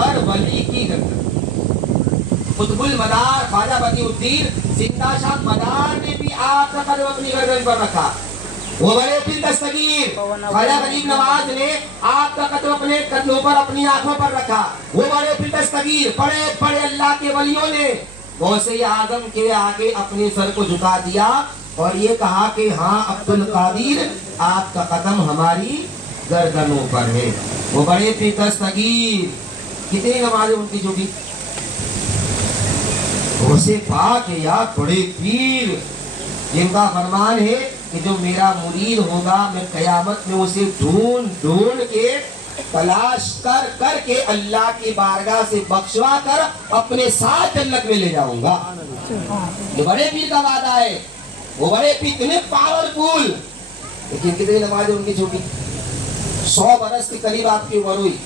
ہر ولی کی گردن. قطب المدار خواجہ بدیع الدین زندہ شاہ مدار نے بھی آپ کا قدم اپنی گردن پر رکھا. وہ بڑے پیر دستگیر خواجہ غریب نواز نے آپ کا قدم اپنے کندھوں پر اپنی آنکھوں پر رکھا. وہ بڑے پیر دستگیر بڑے بڑے اللہ کے ولیوں نے غوث اعظم کے آگے اپنے سر کو جھکا دیا اور یہ کہا کہ ہاں عبد القادر آپ کا قدم ہماری گردنوں پر ہے. وہ بڑے پیر دستگیر کتنی نمازیں ان کی جھکی. غوث پاک ہے یا بڑے پیر جن کا فرمان ہے کہ جو میرا مرید ہوگا میں قیامت میں اسے ڈھونڈ ڈھونڈ کے تلاش کر کر کے اللہ کی بارگاہ سے بخشوا کر اپنے ساتھ جنت میں لے جاؤں گا. یہ بڑے پیر کا وعدہ ہے. وہ بڑے پیر اتنے پاورفل لیکن کتنی نمازیں ان کی چھوٹی. 100 برس کے قریب آپ کی عمر ہوئی.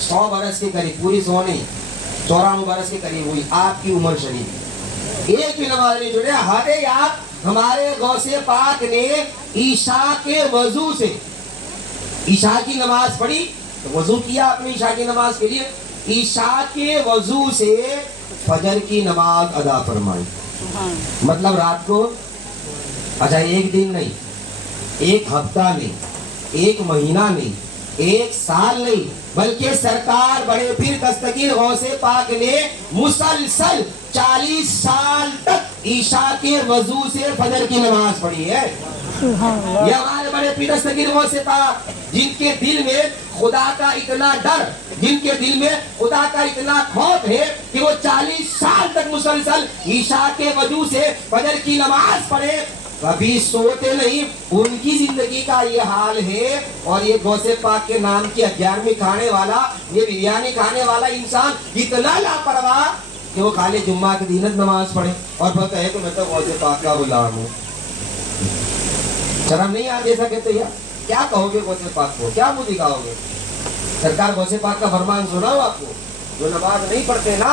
100 برس کے قریب, پوری 100 نہیں, 94 برس کے قریب ہوئی آپ کی عمر شریف. ایک بھی نماز نہیں چھوڑے. ہر آپ ہمارے غوث پاک نے عشاء کے وضو سے عشاء کی نماز پڑھی, وضو کیا اپنی عشاء کی نماز کے لیے, عشاء کے وضو سے فجر کی نماز ادا فرمائی. مطلب رات کو, اچھا ایک دن نہیں, ایک ہفتہ نہیں, ایک مہینہ نہیں, ایک سال نہیں, بلکہ سرکار بڑے پیر دستگیر غوث پاک نے مسلسل 40 سال تک عشاء کے وضو سے فجر کی نماز پڑھی ہے. یہ ہمارے بڑے پیر دستگیر غوث پاک جن کے دل میں خدا کا اتنا ڈر, جن کے دل میں خدا کا اتنا خوف ہے کہ وہ 40 سال تک مسلسل عشاء کے وضو سے فجر کی نماز پڑھے, کبھی سوتے نہیں. ان کی زندگی کا یہ حال ہے. اور یہ غوث پاک کے نام کی 11ویں کھانے والا, یہ بریانی کھانے والا انسان اتنا لاپرواہ کہ وہ خالی جمعہ کے دن نماز پڑھے اور پتہ ہے کہ میں تو غوث پاک کا غلام ہوں. شرم نہیں آ جیسا کہتے یار, کیا کہو گے غوث پاک کو, کیا منہ دکھاؤ گے؟ سرکار غوث پاک کا فرمان سنا ہو آپ کو, جو نماز نہیں پڑھتے نا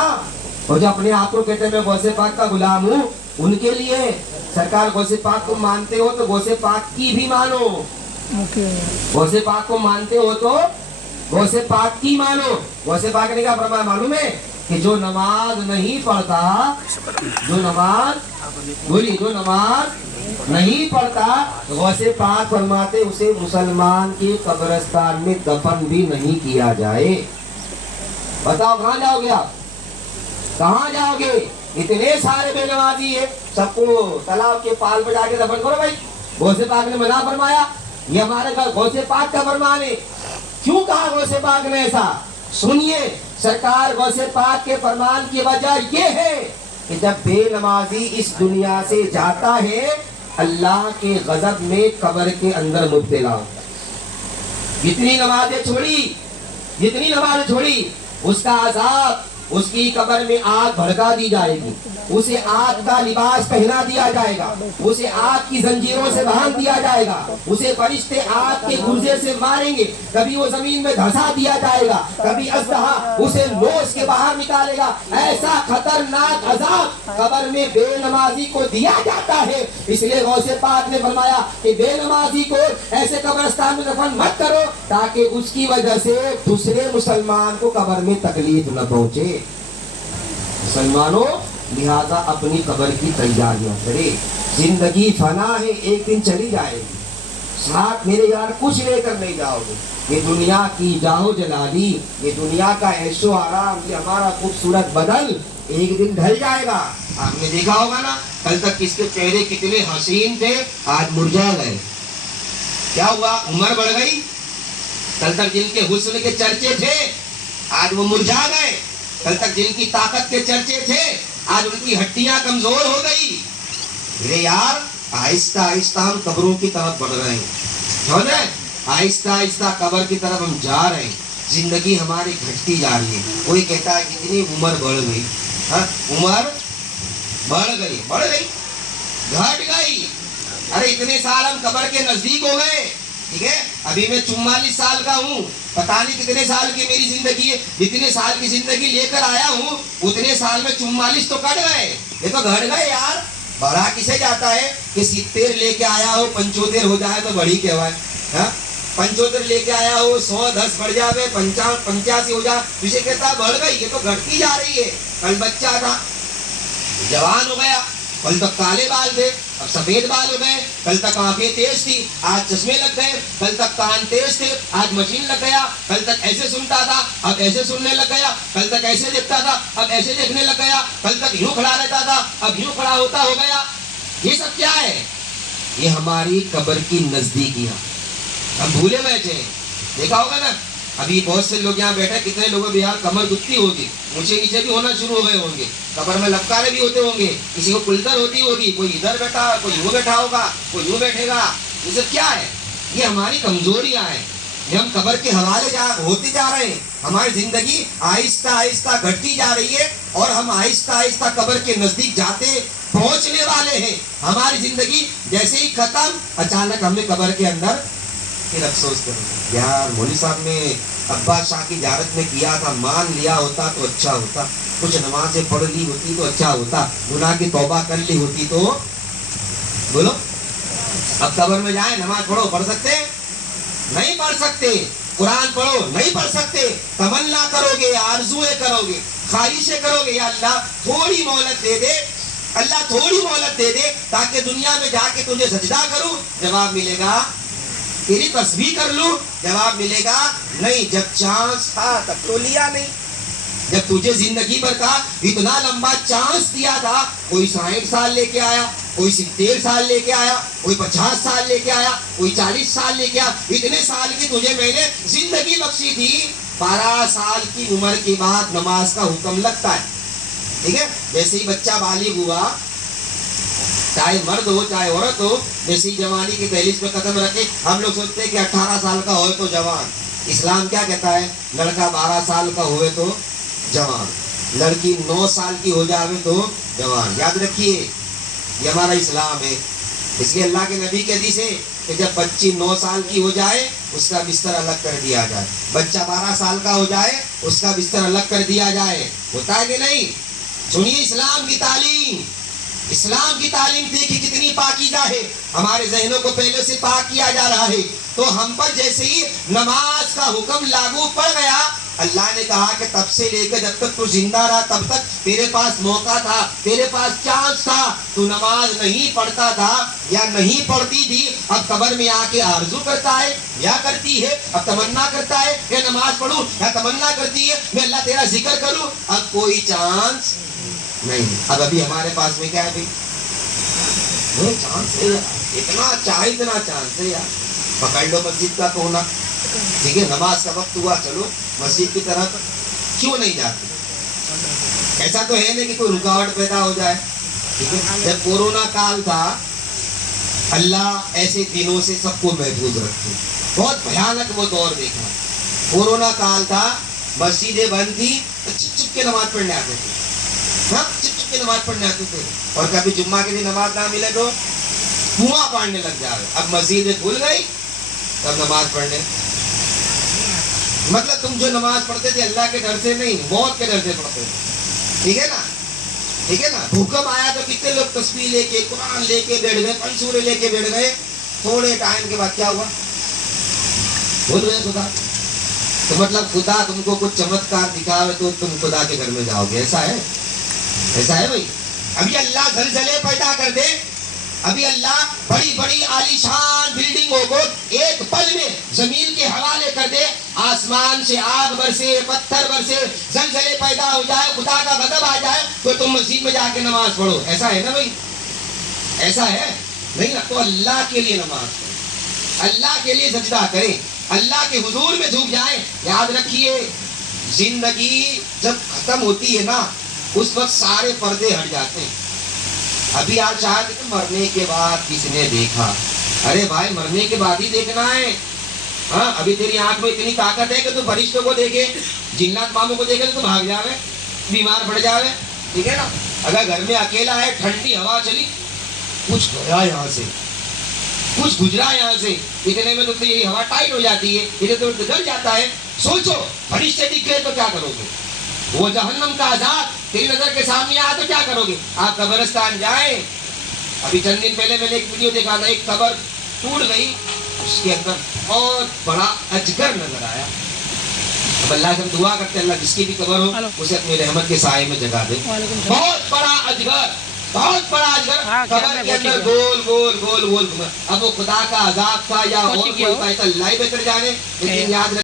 اور جو اپنے آپ کو کہتے ہیں میں غوث پاک کا غلام ہوں, ان کے لیے سرکار غوث پاک کو مانتے ہو تو غوث پاک کی بھی مانو. غوث پاک کو مانتے ہو تو غوث پاک کی مانو. غوث پاک نے کیا فرمایا معلوم ہے کہ جو نماز نہیں پڑھتا, جو نماز بولی جو نماز نہیں پڑھتا, غوث پاک فرماتے اسے مسلمان کے قبرستان میں دفن بھی نہیں کیا جائے. بتاؤ کہاں جاؤ گے آپ, کہاں جاؤ گے؟ اتنے سارے بے نمازی ہے, سب کو تالاب کے پال پہ جا کے دفن کرو بھائی. غوث پاک نے منع فرمایا, یہ ہمارے غوث پاک کا فرمان ہے. کیوں کہا غوث پاک نے ایسا؟ سنیے, سرکار غوث پاک کے فرمان کی وجہ یہ ہے کہ جب بے نمازی اس دنیا سے جاتا ہے اللہ کے غضب میں قبر کے اندر مبتلا ہوتا ہے. جتنی نمازیں چھوڑی اس کا عذاب, اس کی قبر میں آگ بھڑکا دی جائے گی, اسے آگ کا لباس پہنا دیا جائے گا, اسے آگ کی زنجیروں سے باندھ دیا جائے گا, اسے فرشتے آگ کے گرزے سے ماریں گے, کبھی وہ زمین میں دھسا دیا جائے گا, کبھی اژدہا اسے نوچ کے باہر نکالے گا. ایسا خطرناک عذاب قبر میں بے نمازی کو دیا جاتا ہے. اس لیے غوث پاک نے فرمایا کہ بے نمازی کو ایسے قبرستان میں دفن مت کرو تاکہ اس کی وجہ سے دوسرے مسلمان کو قبر میں تکلیف نہ پہنچے. مسلمانوں لہذا اپنی قبر کی تیاریاں کرے. زندگی فنا ہے, ایک دن چلی جائے گی. ساتھ میرے یار کچھ لے کر نہیں جاؤ گے. یہ دنیا کی جاہو جلالی, یہ دنیا کا عیش و آرام, یہ ہمارا خوبصورت بدن ایک دن ڈھل جائے گا. آپ نے دیکھا ہوگا نا کل تک کس کے چہرے کتنے حسین تھے, آج مرجھا گئے. کیا ہوا؟ عمر بڑھ گئی. کل تک جن کے حسن کے چرچے تھے آج وہ مرجھا گئے. کل تک جن کی طاقت کے چرچے تھے آج ان کی ہڈیاں کمزور ہو گئی. میرے یار آہستہ آہستہ ہم قبروں کی طرف بڑھ رہے ہیں. آہستہ آہستہ قبر کی طرف ہم جا رہے ہیں. زندگی ہماری گھٹتی جا رہی ہے. کوئی کہتا ہے کتنی عمر بڑھ گئی, عمر بڑھ گئی, گھٹ گئی. ارے اتنے سال ہم قبر کے نزدیک ہو گئے. ٹھیک ہے, ابھی میں 44 سال کا ہوں, پتہ نہیں کتنے سال کی میری زندگی ہے. جتنے سال کی زندگی لے کر آیا ہوں اتنے سال میں 44 تو کٹ گئے, یہ تو گھٹ گئے یار. بڑا کسے جاتا ہے کہ 70 لے کے آیا ہو 75 ہو جائے تو بڑی کہوائے. पंचोत्तर लेके आया हो, 110 बढ़ जावे, 85 हो जाए, तुझे कहता बढ़ गई, ये तो घटती जा रही है। कल बच्चा था, जवान हो गया, कल तक काले बाल थे, अब सफेद बाल हो गए, कल तक आंखें तेज थी, आज चश्मे लग गए, कल तक कान तेज थे, आज मशीन लग गया, कल तक ऐसे सुनता था, अब ऐसे सुनने लग गया, कल तक ऐसे देखता था, अब ऐसे देखने लग गया, कल तक यूं खड़ा रहता था, अब यूं खड़ा होता हो गया। ये सब क्या है? ये हमारी कब्र की नजदीकियां, हम भूले बैठे हैं। देखा होगा ना, अभी बहुत से लोग यहाँ बैठे, कितने लोगों की यार कमर दुखती होगी, ऊंचे नीचे भी होना शुरू हो गए होंगे, कमर में लपकारे भी होते होंगे, किसी को कुलतर होती होगी, कोई इधर बैठा, कोई यूं बैठा होगा, कोई यूं बैठेगा। ये सब क्या है? ये हमारी कमजोरियां हैं, ये हम कब्र के हवाले होते जा रहे हैं। हमारी जिंदगी आहिस्ता आहिस्ता घटती जा रही है और हम आहिस्ता आहिस्ता कब्र के नजदीक जाते पहुंचने वाले हैं। हमारी जिंदगी जैसे ही खत्म, अचानक हमने कब्र के अंदर फिर अफसोस करो, यार मौलवी साहब ने अब्बास शाह की ज़ियारत में किया था, मान लिया होता तो अच्छा होता, कुछ नमाजें पढ़ ली होती तो अच्छा होता, गुनाह की तौबा कर ली होती तो। बोलो, अब कब्र में जाए, नमाज पढ़ो, पढ़ सकते? नहीं पढ़ सकते। कुरान पढ़ो, नहीं पढ़ सकते। तमन्ना करोगे, आरज़ुएं करोगे, ख्वाहिशें करोगे, या अल्लाह थोड़ी मोहलत दे दे, अल्लाह थोड़ी मोहलत दे दे ताकि दुनिया में जाके तुझे सजदा करूं। जवाब मिलेगा, तेरी तस्बीह कर लूं। जवाब मिलेगा, नहीं, जब चांस था तब तो लिया नहीं। जब तुझे जिंदगी भर का इतना लंबा चांस दिया था, कोई 60 साल लेके आया, कोई 70 साल लेके आया, कोई 50 साल लेके आया, कोई 40 साल लेके आया, इतने साल की तुझे मैंने जिंदगी बख्शी थी। 12 साल की उम्र के बाद नमाज का हुक्म लगता है, ठीक है? जैसे ही बच्चा बालिग हुआ, चाहे मर्द हो चाहे औरत हो, जैसे ही जवानी के दहलीज पे कदम रखे, हम लोग सोचते हैं कि 18 साल का हो तो जवान। इस्लाम क्या कहता है? लड़का 12 साल का होवे तो जवान, लड़की 9 साल की हो जावे तो जवान। याद रखिए, ये हमारा इस्लाम है। इसलिए अल्लाह के नबी के हदीस है कि जब बच्ची 9 साल की हो जाए, उसका बिस्तर अलग कर दिया जाए। बच्चा 12 साल का हो जाए, उसका बिस्तर अलग कर दिया जाए। होता है कि नहीं? सुनिए इस्लाम की तालीम, इस्लाम की तालीम देखिए कितनी पाकीज़ा है। हमारे ज़हनों को पहले से पाक किया जा रहा है। तो हम पर जैसे ही नमाज का हुक्म लागू पड़ गया, अल्लाह ने कहा कि तब से लेकर जब तक तू जिंदा रहा, तब तक तेरे पास मौका था, तेरे पास चांस था। तू नमाज नहीं पढ़ता था या नहीं पढ़ती थी, अब कब्र में आके आरज़ू करता है या करती है, अब तमन्ना करता है कि नमाज पढ़ूं, या तमन्ना करती है मैं अल्लाह तेरा जिक्र करूं। अब कोई चांस नहीं। अब अभी हमारे पास में क्या है भाई? चांस है, इतना चाहे इतना चांस है यार, पकड़ लो मस्जिद का कोना, ठीक है? नमाज का वक्त हुआ, चलो मस्जिद की तरफ। क्यों नहीं जाते? ऐसा तो है नहीं कि कोई रुकावट पैदा हो जाए, ठीक है? जब कोरोना काल था, अल्लाह ऐसे दिनों से सबको महफूज रखे। बहुत भयानक वो दौर देखा। कोरोना काल था, मस्जिदें बंद थी, तो चुप चुप के नमाज पढ़ने आते थे। हाँ, चुप चुप के नमाज पढ़ने आते थे। और कभी जुम्मा के दिन नमाज ना मिले तो कुआं पाड़ने लग जाए। अब मस्जिदें खुल गई, तब नमाज पढ़ने। मतलब तुम जो नमाज पढ़ते थे अल्लाह के डर से नहीं, मौत के डर से पढ़ते थे, ठीक है ना? ठीक है ना? भूकंप आया तो कितने लोग तस्बीह लेके, कुरान लेके बैठ गए, पंसूरे लेके बैठ गए। थोड़े टाइम के बाद क्या हुआ? भूल गए खुदा। तो मतलब खुदा तुमको कुछ चमत्कार दिखावे तो तुम खुदा के घर में जाओगे, ऐसा है? ऐसा है भाई? अभी अल्लाह ज़लज़ले पैदा कर दे, अभी अल्लाह बड़ी बड़ी आलीशान बिल्डिंगों को एक पल में जमीन के हवाले कर दे, आसमान से आग बरसे, पत्थर बरसे, ज़लज़ले पैदा हो जाए, खुदा का गज़ब आ जाए, तो तुम मस्जिद में जाके नमाज पढ़ो। ऐसा है ना भाई? ऐसा है नहीं ना? तो अल्लाह के लिए नमाज पढ़ो, अल्लाह के लिए सजदा करें, अल्लाह के हुजूर में झुक जाएं। याद रखिए, जिंदगी जब खत्म होती है ना, उस वक्त सारे पर्दे हट जाते हैं। अभी आप चाहते कि मरने के बाद किसने देखा? अरे भाई, मरने के बाद ही देखना है। हाँ, अभी तेरी आंख में इतनी ताकत है कि तू फरिश्तों को देखे, जिन्नात मामों को देखे तो भाग जावे, बीमार पड़ जावे, ठीक है ना? अगर घर में अकेला है, ठंडी हवा चली, कुछ गया यहाँ से, कुछ गुजरा यहाँ से, इतने में तो तेरी हवा टाइट हो जाती है, इतने तो डर जाता है। सोचो, फरिश्ते दिख गए तो क्या करोगे? वो जहन्नम का आजाद तेरी नजर के सामने आया तो क्या करोगे? आप कब्रिस्तान जाए। अभी चंद दिन पहले मैंने एक वीडियो देखा था, एक कब्र टूट गई, اس کے اندر بہت بڑا اجگر نظر آیا. اب اللہ سے ہم دعا کرتے ہیں اللہ جس کی بھی قبر ہو اسے اپنی رحمت کے سائے میں جگہ دے. بہت بڑا اجگر, بہت بڑا اجگر قبر کے اندر گول گول گول گول گھوما. اب وہ خدا کا عذاب تھا یا اور کوئی تھا اللہ ہی بہتر جانے, لیکن یاد